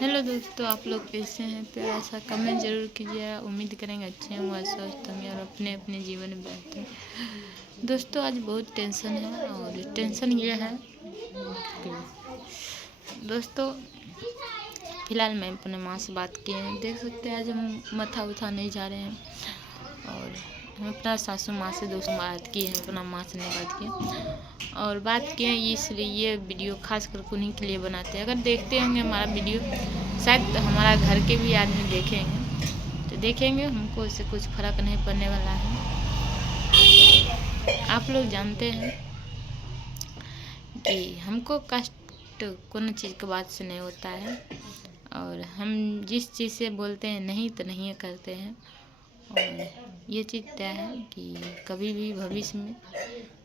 Hello दोस्तों, आप लोग कैसे हैं? प्यारा सा कमेंट जरूर कीजिएगा। उम्मीद करेंगे अच्छे होंगे, स्वस्थ होंगे और अपने अपने जीवन में व्यस्त हैं। दोस्तों, आज बहुत टेंशन है और टेंशन ये है कि दोस्तों फिलहाल मैं अपने माँ से बात किए हैं। देख सकते हैं आज हम मथा उठा नहीं जा रहे हैं और हम अपना सासू माँ से दोस्तों बात किए हैं, अपना माँ से नहीं बात किए और बात किए हैं। इसलिए ये वीडियो खास कर उन्हीं के लिए बनाते हैं। अगर देखते होंगे हमारा वीडियो, शायद हमारा घर के भी आदमी देखेंगे तो देखेंगे, हमको इससे कुछ फर्क नहीं पड़ने वाला है। आप लोग जानते हैं कि हमको कष्ट कोनो चीज़ के बात से नहीं होता है और हम जिस चीज़ से बोलते हैं नहीं तो नहीं करते हैं। और ये चीज़ तय है कि कभी भी भविष्य में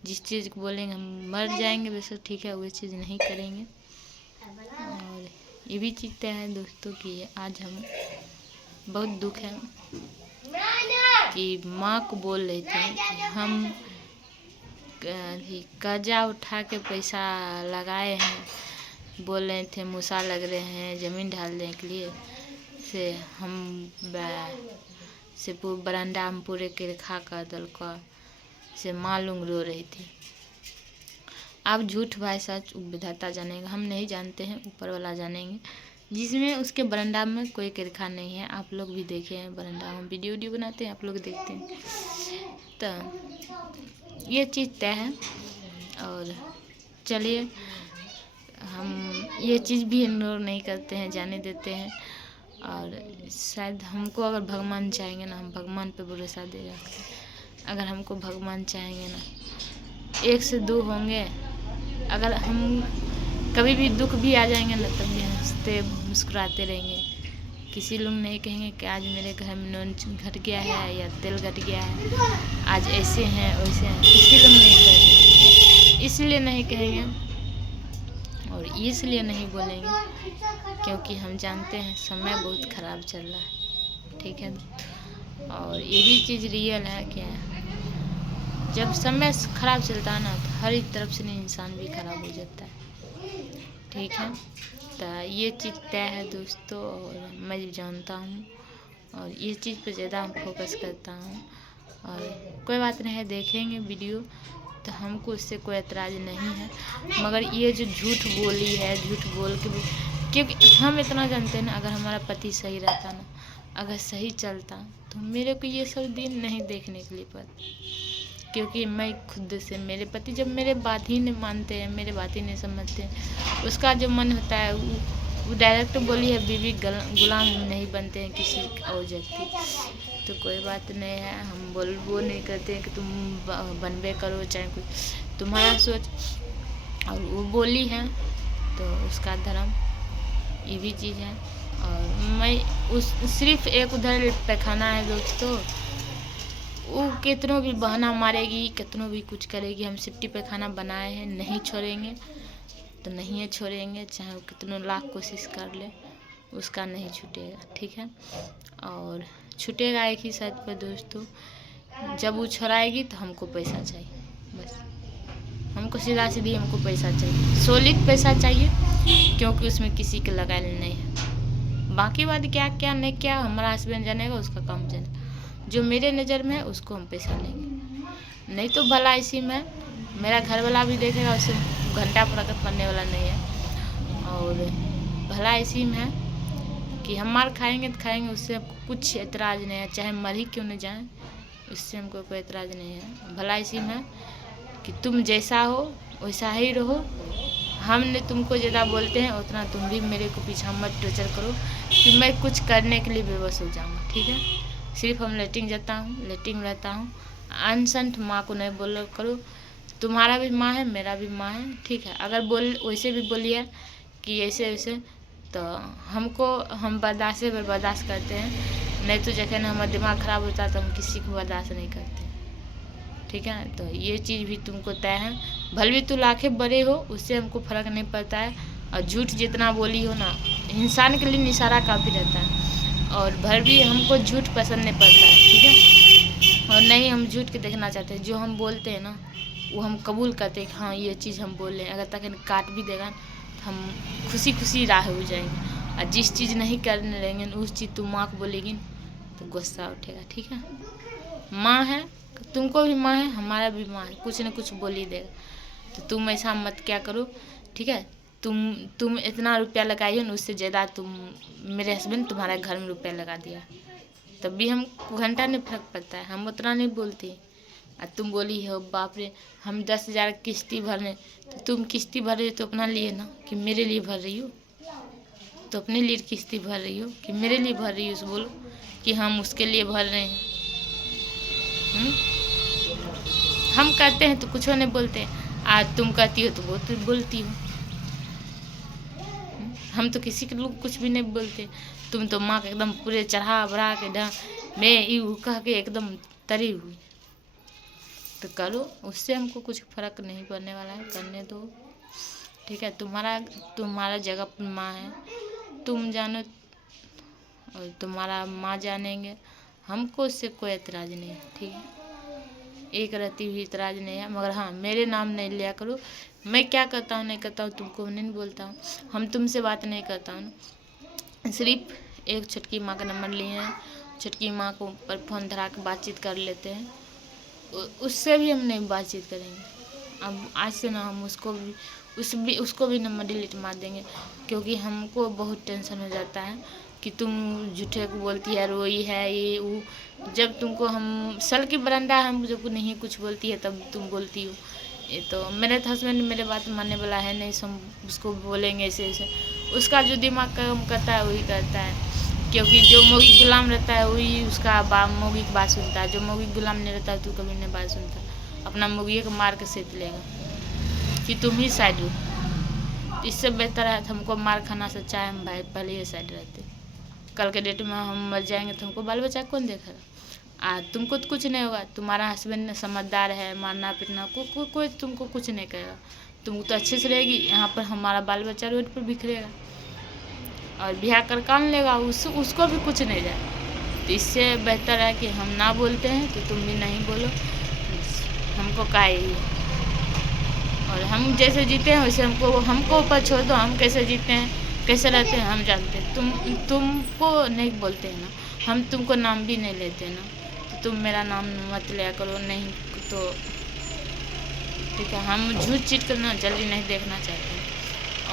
जिस चीज़ को बोलेंगे हम मर जाएंगे, वैसे ठीक है, वो चीज़ नहीं करेंगे। और ये भी चीज़ तय है दोस्तों कि आज हम बहुत दुख है कि माँ को बोल रहे थे कि हम कर्जा उठा के पैसा लगाए हैं, बोल रहे थे मूसा लग रहे हैं ज़मीन ढालने के लिए से हम से बरामदा में पूरे के खा कर दल का से मालूम रो रही थी। अब झूठ भाई सच विधाता जानेगा, हम नहीं जानते हैं, ऊपर वाला जानेंगे। जिसमें उसके बरामदा में कोई किरखा नहीं है। आप लोग भी देखे हैं, बरामदा में वीडियो बनाते हैं, आप लोग देखते हैं। तो ये चीज़ तय है और चलिए हम ये चीज़ भी इग्नोर नहीं करते हैं, जाने देते हैं। और शायद हमको अगर भगवान चाहेंगे ना, हम भगवान पे भरोसा दे रखते हैं। अगर हमको भगवान चाहेंगे ना, 1 से 2 होंगे। अगर हम कभी भी दुख भी आ जाएंगे ना, तब भी हंसते मुस्कुराते रहेंगे। किसी लोग नहीं कहेंगे कि आज मेरे घर में नून घट गया है या तेल घट गया है, आज ऐसे हैं वैसे हैं, किसी लोग नहीं कहेंगे। इसलिए नहीं कहेंगे और इसलिए नहीं बोलेंगे क्योंकि हम जानते हैं समय बहुत ख़राब चल रहा है, ठीक है। और ये भी चीज़ रियल है क्या, जब समय ख़राब चलता है ना तो हर एक तरफ से इंसान भी ख़राब हो जाता है, ठीक है। तो ये चीज़ तय है दोस्तों और मैं जानता हूँ और ये चीज़ पे ज़्यादा हम फोकस करता हूँ। और कोई बात नहीं है, देखेंगे वीडियो तो हमको इससे कोई एतराज़ नहीं है। मगर ये जो झूठ बोली है, झूठ बोल के भी, क्योंकि हम इतना जानते हैं ना, अगर हमारा पति सही रहता ना, अगर सही चलता तो मेरे को ये सब दिन नहीं देखने के लिए पड़ता। क्योंकि मैं खुद से, मेरे पति जब मेरे बात ही नहीं मानते हैं, मेरे बात ही नहीं समझते हैं, उसका जो मन होता है वो डायरेक्ट बोली है, बीवी गुलाम नहीं बनते हैं किसी और जाति। तो कोई बात नहीं है, हम वो नहीं करते हैं कि तुम बनबे करो चाहे कुछ, तुम्हारा सोच। और वो बोली है तो उसका धर्म, ये भी चीज़ है। और मैं उस सिर्फ एक उधर पैखाना है दोस्तों, वो कितनों भी बहाना मारेगी, कितनों भी कुछ करेगी, हम सिफ्टी पैखाना बनाए हैं, नहीं छोड़ेंगे तो नहीं है छोड़ेंगे, चाहे वो कितनों लाख कोशिश कर ले, उसका नहीं छूटेगा, ठीक है। और छूटेगा एक ही शर्त पर दोस्तों, जब वो छोड़ाएगी तो हमको पैसा चाहिए, बस हमको सीधा सीधी हमको पैसा चाहिए, सॉलिड पैसा चाहिए, क्योंकि उसमें किसी के लगाए नहीं है। बाकी बात क्या क्या नहीं क्या हमारा हस्बैंड जानेगा, उसका काम जानेगा। जो मेरे नज़र में है उसको हम पैसा लेंगे, नहीं तो भला इसी में मेरा घर वाला भी देखेगा, उससे घंटा फर्क पड़ने वाला नहीं है। और भला इसी में है कि हम मार खाएंगे तो खाएंगे, उससे हमको कुछ एतराज़ नहीं है, चाहे मर ही क्यों न जाए, उससे हमको कोई एतराज़ नहीं है। भला इसी में है कि तुम जैसा हो वैसा ही रहो, हमने तुमको ज़्यादा बोलते हैं उतना तुम भी मेरे को पीछा मत टॉर्चर करो कि मैं कुछ करने के लिए बेबस हो जाऊँगा, ठीक है। सिर्फ हम लेटिंग जाता हूँ, लेटिंग रहता हूँ, अनसंट माँ को नहीं बोलो करो, तुम्हारा भी माँ है मेरा भी माँ है, ठीक है। अगर वैसे भी बोलिए कि ऐसे वैसे तो हमको, हम बर्दाश्त करते हैं, नहीं तो जखन हमारा दिमाग ख़राब होता है तो हम किसी को बर्दाश्त नहीं करते, ठीक है। तो ये चीज़ भी तुमको तय है, भले भी तू लाखे बड़े हो, उससे हमको फ़र्क नहीं पड़ता है। और झूठ जितना बोली हो ना, इंसान के लिए इशारा काफ़ी रहता है, और भर भी हमको झूठ पसंद नहीं पड़ता है, ठीक है। और नहीं हम झूठ के देखना चाहते हैं, जो हम बोलते हैं ना वो हम कबूल करते हैं कि हाँ ये चीज़ हम बोल रहे हैं। अगर तक काट भी देगा तो हम खुशी खुशी राह हो जाएंगे, और जिस चीज़ नहीं करने देंगे उस चीज़ तुम माँ को बोलेगी तो गुस्सा उठेगा, ठीक है। माँ है, तुमको भी माँ है, हमारा भी माँ है, कुछ न कुछ बोल ही देगा। तो तुम ऐसा मत क्या करो, ठीक है। तुम इतना रुपया लगाई हो ना, उससे ज़्यादा मेरे हस्बैंड तुम्हारे घर में रुपया लगा दिया, तब भी हम घंटा नहीं फर्क पड़ता है, हम उतना नहीं बोलते। और तुम बोली हो बाप रे हम 10,000 किस्ती भरने, तो तुम किस्ती भर रही हो तो अपना लिए ना कि मेरे लिए भर रही हो, तो अपने लिए किस्ती भर रही हो कि मेरे लिए भर रही हो, उसे बोलो कि हम उसके लिए भर रहे हैं। हम कहते हैं तो कुछ नहीं बोलते, आज तुम कहती हो तो बहुत बोलती हो। हम तो किसी के लोग कुछ भी नहीं बोलते, तुम तो माँ के एकदम पूरे चढ़ा बढ़ा के मैं यू कह के एकदम तरी हुई। तो करो, उससे हमको कुछ फर्क नहीं पड़ने वाला है, करने दो, ठीक है। तुम्हारा जगह पर माँ है, तुम जानो और तुम्हारा माँ जानेंगे, हमको उससे कोई एतराज़ नहीं है, ठीक है। एक रहती हुई इतराज़ नहीं है, मगर हाँ मेरे नाम नहीं लिया करो। मैं क्या करता हूँ नहीं करता हूँ तुमको नहीं बोलता हूँ, हम तुमसे बात नहीं करता हूँ। सिर्फ एक छोटकी माँ का नंबर लिए हैं, छोटकी माँ को पर फ़ोन धरा के बातचीत कर लेते हैं, उससे भी हम नहीं बातचीत करेंगे। अब आज से ना हम उसको भी नंबर डिलीट मार देंगे, क्योंकि हमको बहुत टेंशन हो जाता है कि तुम झूठे को बोलती है, रोई है ये वो। जब तुमको हम सल की बरंडा हम जब नहीं कुछ बोलती है तब तुम बोलती हो। ये तो मेरे हस्बैंड मेरे बात मानने वाला है नहीं, हम उसको बोलेंगे ऐसे ऐसे, उसका जो दिमाग काम करता है वही करता है। क्योंकि जो मौगी गुलाम रहता है वही उसका मौगी की बात सुनता है, जो मौगी गुलाम नहीं रहता है तो कभी नहीं बात सुनता, अपना मौगी को मार के सेत लेगा कि तुम ही साइड हो। इससे बेहतर है हमको मार खाना से चाहे हम भाई पहले ही साइड रहते। कल के डेट में हम मर जाएंगे तो हमको बाल बच्चा कौन देखेगा। तुमको तो कुछ नहीं होगा, तुम्हारा हस्बैंड समझदार है, मारना पीटना कोई तुमको कुछ नहीं करेगा, तुम तो अच्छे से रहेगी। यहाँ पर हमारा बाल बच्चा रोड पर बिखरेगा और ब्याह कर कान लेगा, उसको भी कुछ नहीं जाए। तो इससे बेहतर है कि हम ना बोलते हैं तो तुम भी नहीं बोलो, हमको काहे ही। और हम जैसे जीते हैं वैसे हमको ऊपर छोड़ दो, हम कैसे जीते हैं कैसे रहते हैं हम जानते हैं। तुमको नहीं बोलते हैं ना, हम तुमको नाम भी नहीं लेते ना, तो तुम मेरा नाम मत लिया करो, नहीं तो ठीक है। हम झूठ चीट करना जल्दी नहीं देखना चाहते हैं,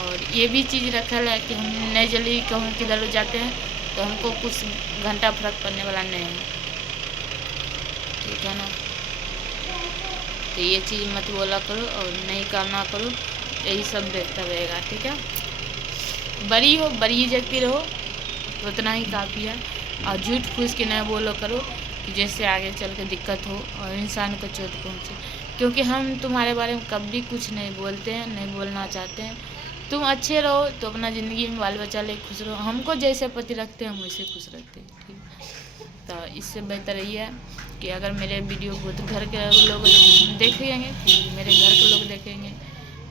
और ये भी चीज़ रखल है कि हम नहीं जल्दी कहूँ किधर जाते हैं तो हमको कुछ घंटा फर्क पड़ने वाला नहीं है, ठीक है ना। तो ये चीज़ मत बोला करो और नहीं करना करो, यही सब बेहतर रहेगा, ठीक है। बड़ी जगती रहो, उतना ही काफ़ी है। और झूठ फूस के नहीं बोलो करो कि जैसे आगे चल के दिक्कत हो और इंसान को चोट पहुँचे, क्योंकि हम तुम्हारे बारे में कभी कुछ नहीं बोलते हैं, नहीं बोलना चाहते हैं। तुम अच्छे रहो तो अपना ज़िंदगी में बाल बच्चा ले खुश रहो, हमको जैसे पति रखते हैं हम वैसे खुश रखते हैं, ठीक। तो इससे बेहतर यही है कि अगर मेरे वीडियो को तो घर के लोग देखेंगे, मेरे घर के लोग देखेंगे,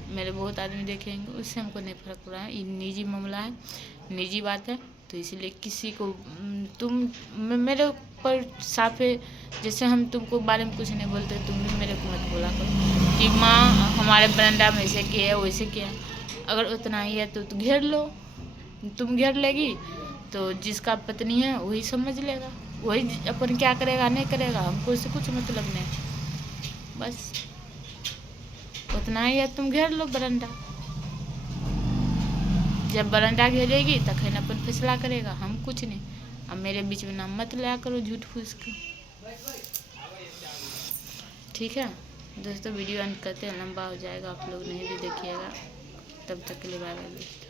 मेरे बहुत आदमी देखेंगे, उससे हमको नहीं फर्क पड़ रहा है। ये निजी मामला है, निजी बात है, तो इसीलिए किसी को मेरे ऊपर साफ है। जैसे हम तुमको बारे में कुछ नहीं बोलते, तुम भी मेरे को मत बोला करो कि माँ हमारे बरंडा में ऐसे किया वैसे किया। अगर उतना ही है तो घेर लो, तुम घेर लेगी तो जिसका पत्नी है वही समझ लेगा, वही अपन क्या करेगा नहीं करेगा, हमको इससे कुछ मतलब नहीं। बस उतना ही है, तुम घेर लो बरंडा, जब बरंडा घेरेगी तखन अपन फैसला करेगा, हम कुछ नहीं। अब मेरे बीच में नाम मत लिया करो झूठ फूस के, ठीक है दोस्तों। वीडियो अंत करते हैं, लंबा हो जाएगा, आप लोग नहीं भी देखिएगा। तब तक के लिए बाय बाय।